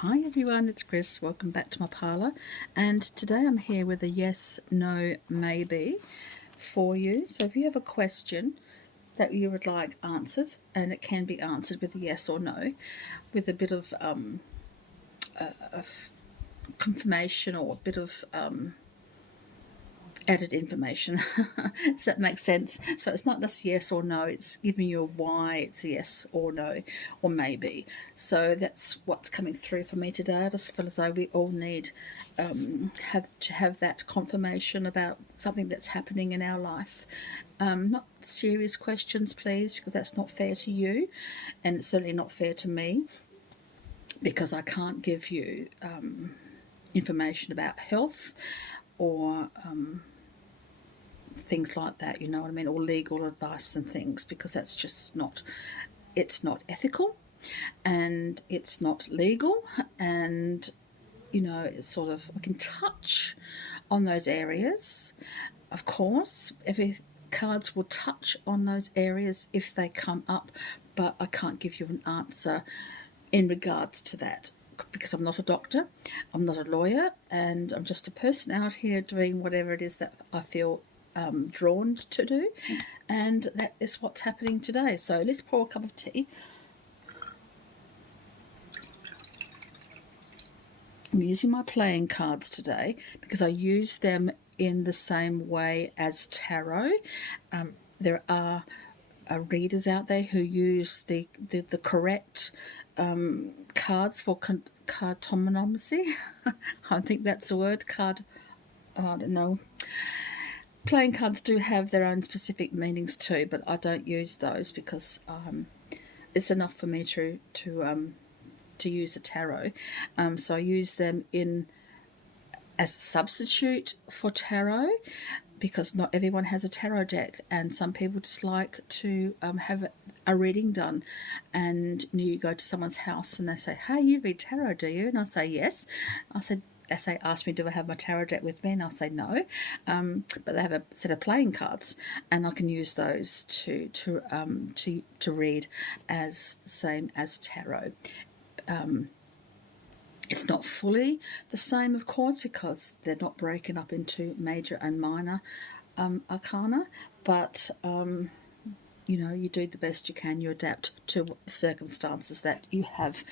Hi everyone, it's Chris. Welcome back to my parlour, and today I'm here with a yes, no, maybe for you. So if you have a question that you would like answered, and it can be answered with a yes or no, with a bit of confirmation or a bit of added information. Does that make sense? So it's not just yes or no, it's giving you a why it's a yes or no or maybe. So that's what's coming through for me today. I just feel as though we all need have that confirmation about something that's happening in our life. Not serious questions, please, because that's not fair to you, and it's certainly not fair to me, because I can't give you information about health or things like that, you know what I mean, or legal advice and things, because that's just not, it's not ethical and it's not legal. And you know, it's sort of, I can touch on those areas, of course. Every cards will touch on those areas if they come up, but I can't give you an answer in regards to that, because I'm not a doctor, I'm not a lawyer, and I'm just a person out here doing whatever it is that I feel drawn to do, and that is what's happening today. So let's pour a cup of tea. I'm using my playing cards today because I use them in the same way as tarot. There are readers out there who use the correct cards for cartomancy. I think that's the word. I don't know. Playing cards do have their own specific meanings too, but I don't use those because it's enough for me to use a tarot. So I use them in as a substitute for tarot, because not everyone has a tarot deck, and some people just like to have a reading done. And you go to someone's house and they say, "Hey, you read tarot, do you?" And I say, "Yes." I said, as they ask me, "Do I have my tarot deck with me?" And I'll say no, but they have a set of playing cards, and I can use those to read as the same as tarot. It's not fully the same, of course, because they're not broken up into major and minor arcana, but you know, you do the best you can, you adapt to the circumstances that you have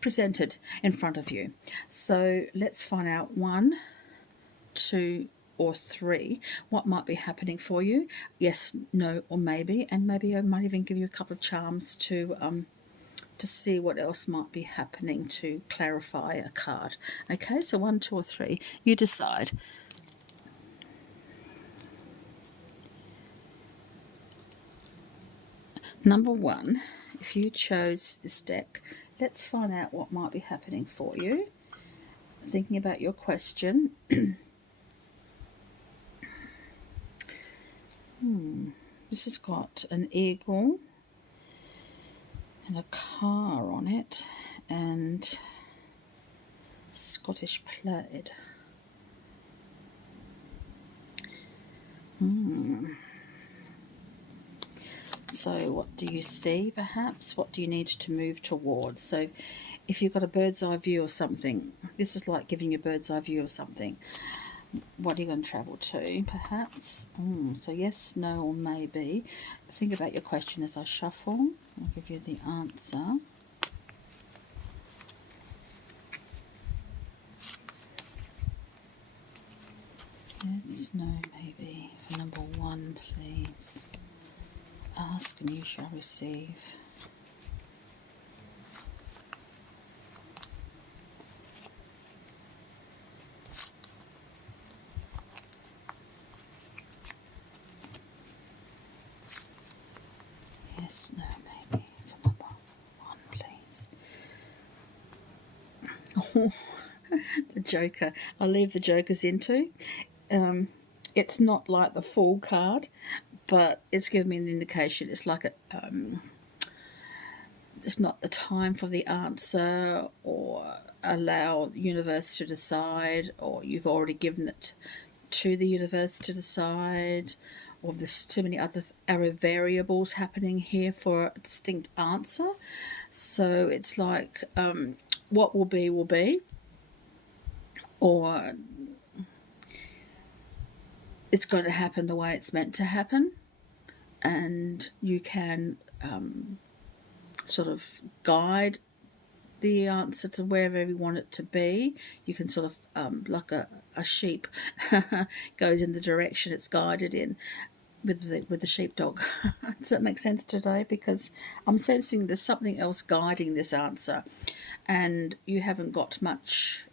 presented in front of you. So let's find out 1, 2, or 3 what might be happening for you. Yes, no, or maybe, and maybe I might even give you a couple of charms to see what else might be happening to clarify a card. Okay, so 1, 2, or 3, you decide. Number 1, if you chose this deck, let's find out what might be happening for you. Thinking about your question. This has got an eagle and a car on it, and Scottish plaid. So what do you see, perhaps? What do you need to move towards? So if you've got a bird's eye view of something, this is like giving you a bird's eye view of something. What are you going to travel to, perhaps? So yes, no, or maybe. Think about your question as I shuffle. I'll give you the answer. Yes, no, maybe. For number 1, please. Ask and you shall receive. Yes, no, maybe. For number 1, please. Oh, the Joker. I'll leave the Jokers into. It's not like the full card, but it's given me an indication. It's like it's not the time for the answer, or allow the universe to decide, or you've already given it to the universe to decide, or there's too many other variables happening here for a distinct answer. So it's like what will be, or it's going to happen the way it's meant to happen, and you can sort of guide the answer to wherever you want it to be. You can sort of like a sheep goes in the direction it's guided in with the sheepdog. Does that make sense today? Because I'm sensing there's something else guiding this answer, and you haven't got much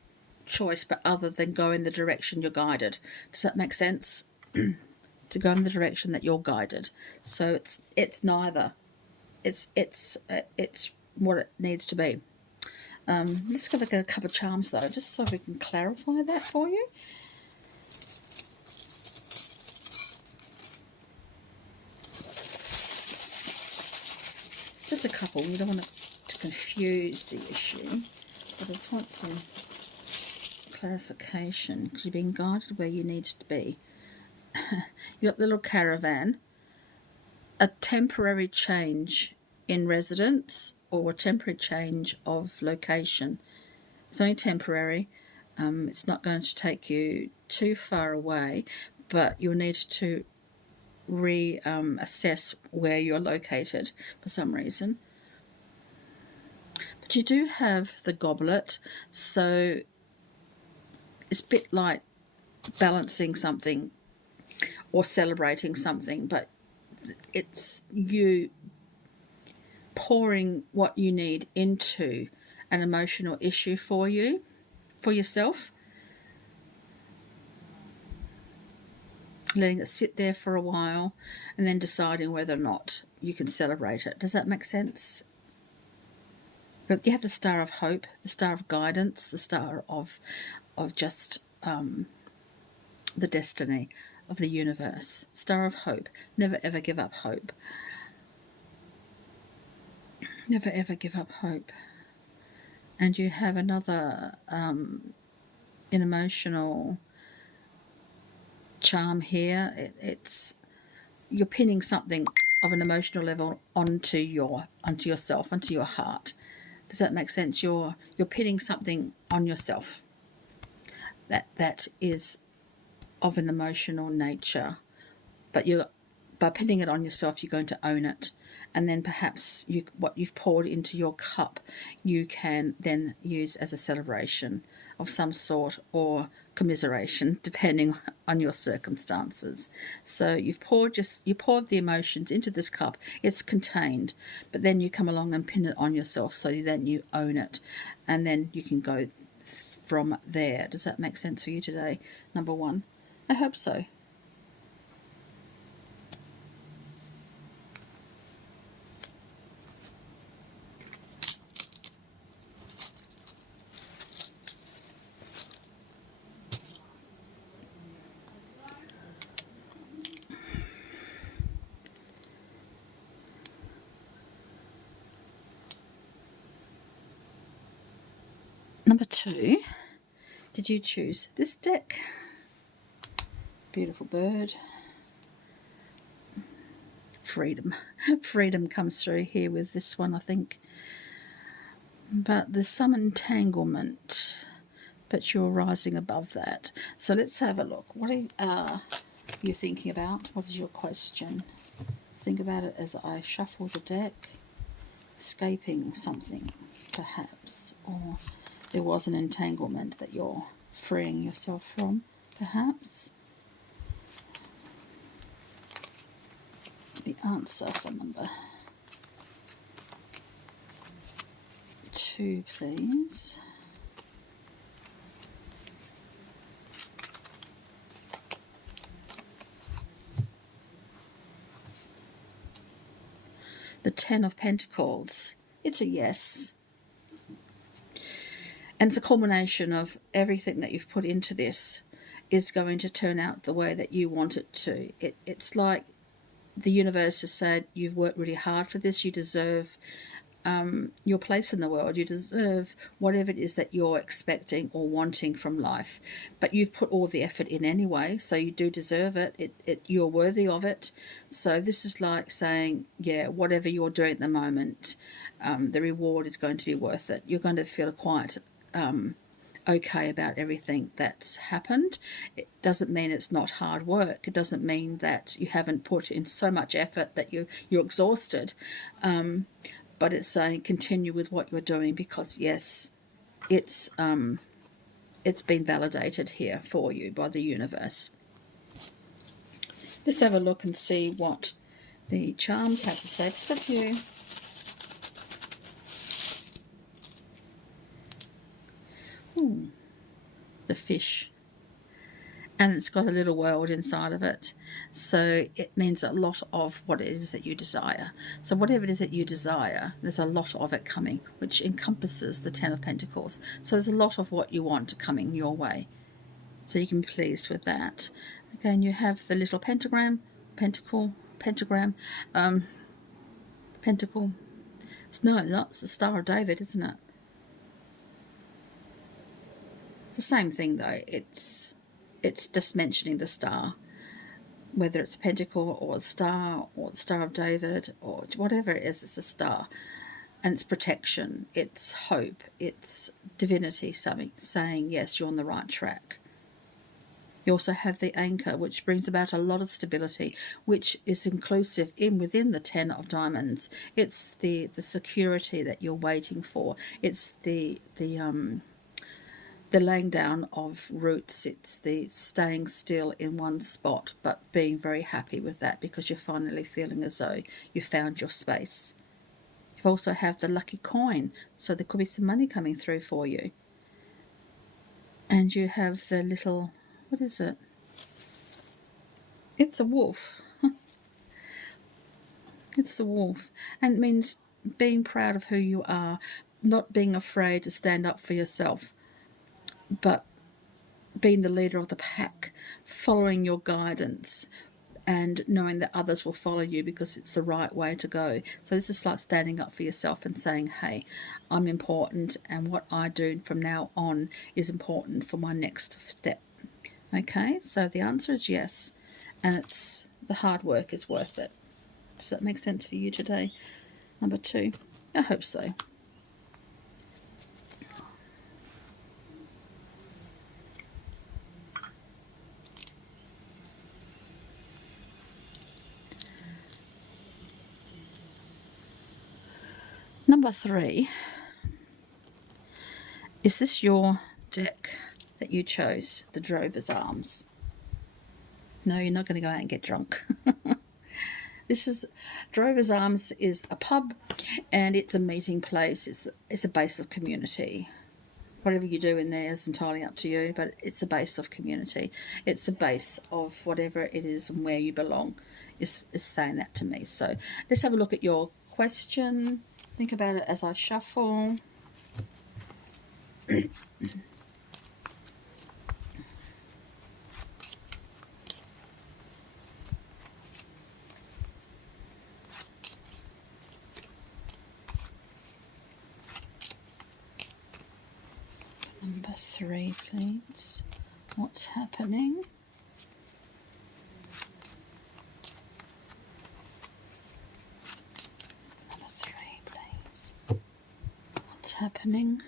choice but other than go in the direction you're guided. Does that make sense? To go in the direction that you're guided. So it's neither. It's what it needs to be. Let's give it a couple of charms though, just so we can clarify that for you. Just a couple. We don't want to confuse the issue, but I just want some clarification because you're being guided where you need to be. You got the little caravan, a temporary change in residence or a temporary change of location. It's only temporary. It's not going to take you too far away, but you'll need to reassess where you're located for some reason. But you do have the goblet, so it's a bit like balancing something or celebrating something, but it's you pouring what you need into an emotional issue for yourself, letting it sit there for a while and then deciding whether or not you can celebrate it. Does that make sense? But you have the Star of Hope, the Star of Guidance, the Star of just the destiny of the universe. Star of Hope. Never ever give up hope. Never ever give up hope. And you have another an emotional charm here. It's you're pinning something of an emotional level onto yourself, onto your heart. Does that make sense? You're pinning something on yourself that is of an emotional nature, but by pinning it on yourself, you're going to own it, and then perhaps what you've poured into your cup, you can then use as a celebration of some sort or commiseration, depending on your circumstances. So you poured the emotions into this cup. It's contained, but then you come along and pin it on yourself, so then you own it, and then you can go from there. Does that make sense for you today? Number one. I hope so. Number two, did you choose this deck? Beautiful bird. Freedom. Freedom comes through here with this one, I think. But there's some entanglement, but you're rising above that. So let's have a look. What are you thinking about? What is your question? Think about it as I shuffle the deck. Escaping something, perhaps, or there was an entanglement that you're freeing yourself from, perhaps. The answer for number 2, please. The 10 of Pentacles. It's a yes. And it's a culmination of everything that you've put into this is going to turn out the way that you want it to. It's like the universe has said, you've worked really hard for this, you deserve your place in the world. You deserve whatever it is that you're expecting or wanting from life. But you've put all the effort in anyway, so you do deserve it. You're worthy of it. So this is like saying, yeah, whatever you're doing at the moment, the reward is going to be worth it. You're going to feel quite okay about everything that's happened. It doesn't mean it's not hard work. It doesn't mean that you haven't put in so much effort that you're exhausted. But it's saying continue with what you're doing, because yes, it's been validated here for you by the universe. Let's have a look and see what the charms have to say for you. The fish, and it's got a little world inside of it, so it means a lot of what it is that you desire. So whatever it is that you desire, there's a lot of it coming, which encompasses the 10 of Pentacles. So there's a lot of what you want coming your way, so you can be pleased with that. Again, you have the little pentagram, pentacle. No, that's the Star of David, isn't it? It's the same thing though. It's just mentioning the star, whether it's a pentacle or a star or the Star of David or whatever it is. It's a star, and it's protection, it's hope, it's divinity, something saying yes, you're on the right track. You also have the anchor, which brings about a lot of stability, which is inclusive within the 10 of Diamonds. It's the security that you're waiting for. It's the laying down of roots. It's the staying still in one spot, but being very happy with that, because you're finally feeling as though you found your space. You also have the lucky coin, so there could be some money coming through for you. And you have the little, what is it? It's a wolf. It's the wolf, and it means being proud of who you are, not being afraid to stand up for yourself, but being the leader of the pack, following your guidance and knowing that others will follow you because it's the right way to go. So this is like standing up for yourself and saying, hey, I'm important, and what I do from now on is important for my next step. Okay, so the answer is yes, and it's the hard work is worth it. Does that make sense for you today? Number 2, I hope so. Number 3, is this your deck that you chose, the Drover's Arms? No, you're not going to go out and get drunk. This is Drover's Arms is a pub, and it's a meeting place. It's a base of community. Whatever you do in there is entirely up to you, but it's a base of community. It's a base of whatever it is and where you belong. Is saying that to me. So let's have a look at your question. Think about it as I shuffle. Number 3, please. What's happening? Number 3, please. What's happening?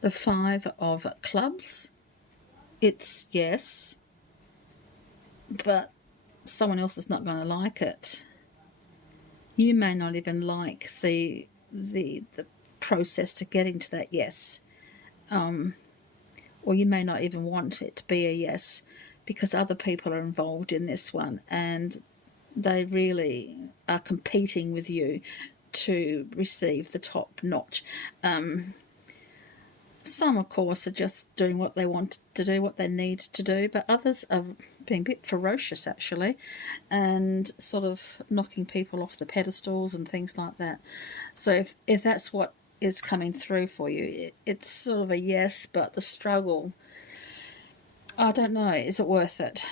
The 5 of Clubs. It's yes, but someone else is not going to like it. You may not even like the process to getting to that yes, or you may not even want it to be a yes, because other people are involved in this one and they really are competing with you to receive the top notch. Some, of course, are just doing what they want to do, what they need to do, but others are being a bit ferocious, actually, and sort of knocking people off the pedestals and things like that. So if that's what is coming through for you, it's sort of a yes, but the struggle, I don't know, is it worth it?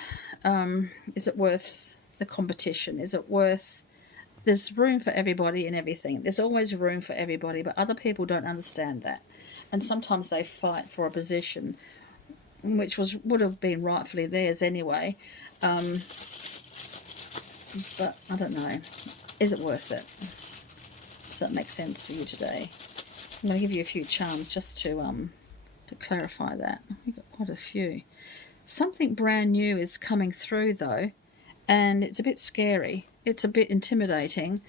Is it worth the competition? Is it worth There's room for everybody and everything. There's always room for everybody, but other people don't understand that. And sometimes they fight for a position which would have been rightfully theirs anyway. But I don't know. Is it worth it? Does that make sense for you today? I'm going to give you a few charms just to clarify that. We've got quite a few. Something brand new is coming through though, and it's a bit scary. It's a bit intimidating,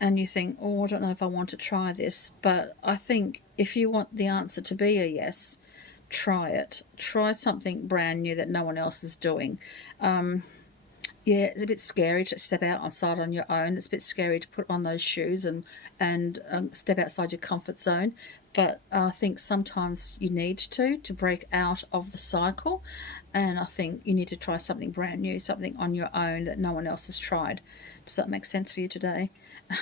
and you think, oh, I don't know if I want to try this. But I think if you want the answer to be a yes, try it. Try something brand new that no one else is doing. Yeah, it's a bit scary to step outside on your own. It's a bit scary to put on those shoes and step outside your comfort zone. But I think sometimes you need to break out of the cycle. And I think you need to try something brand new, something on your own that no one else has tried. Does that make sense for you today?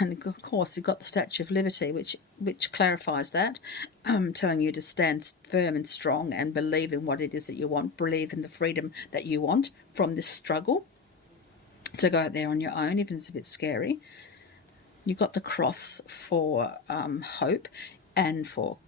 And of course, you've got the Statue of Liberty, which clarifies that, telling you to stand firm and strong and believe in what it is that you want, believe in the freedom that you want from this struggle. So go out there on your own, even if it's a bit scary. You've got the cross for hope and for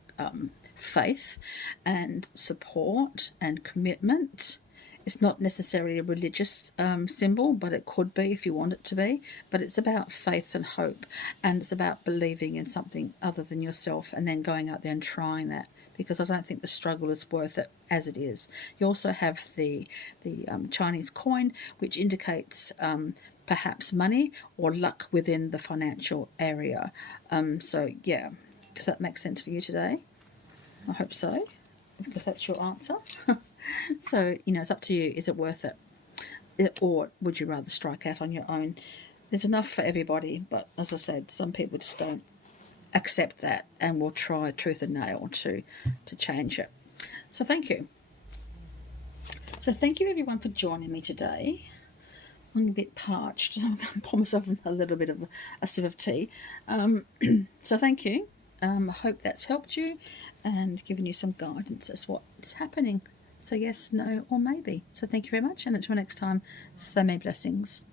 faith and support and commitment. It's not necessarily a religious symbol, but it could be if you want it to be. But it's about faith and hope, and it's about believing in something other than yourself and then going out there and trying that, because I don't think the struggle is worth it as it is. You also have the Chinese coin, which indicates perhaps money or luck within the financial area. So, yeah, does that make sense for you today? I hope so, because that's your answer. So, it's up to you. Is it worth it? Or would you rather strike out on your own? There's enough for everybody, but as I said, some people just don't accept that and will try tooth and nail to change it. So thank you. So thank you everyone for joining me today. I'm a bit parched, so I'm going to pour myself a little bit of a sip of tea. So thank you. I hope that's helped you and given you some guidance as what's happening. So yes, no, or maybe. So thank you very much, and until next time, so many blessings.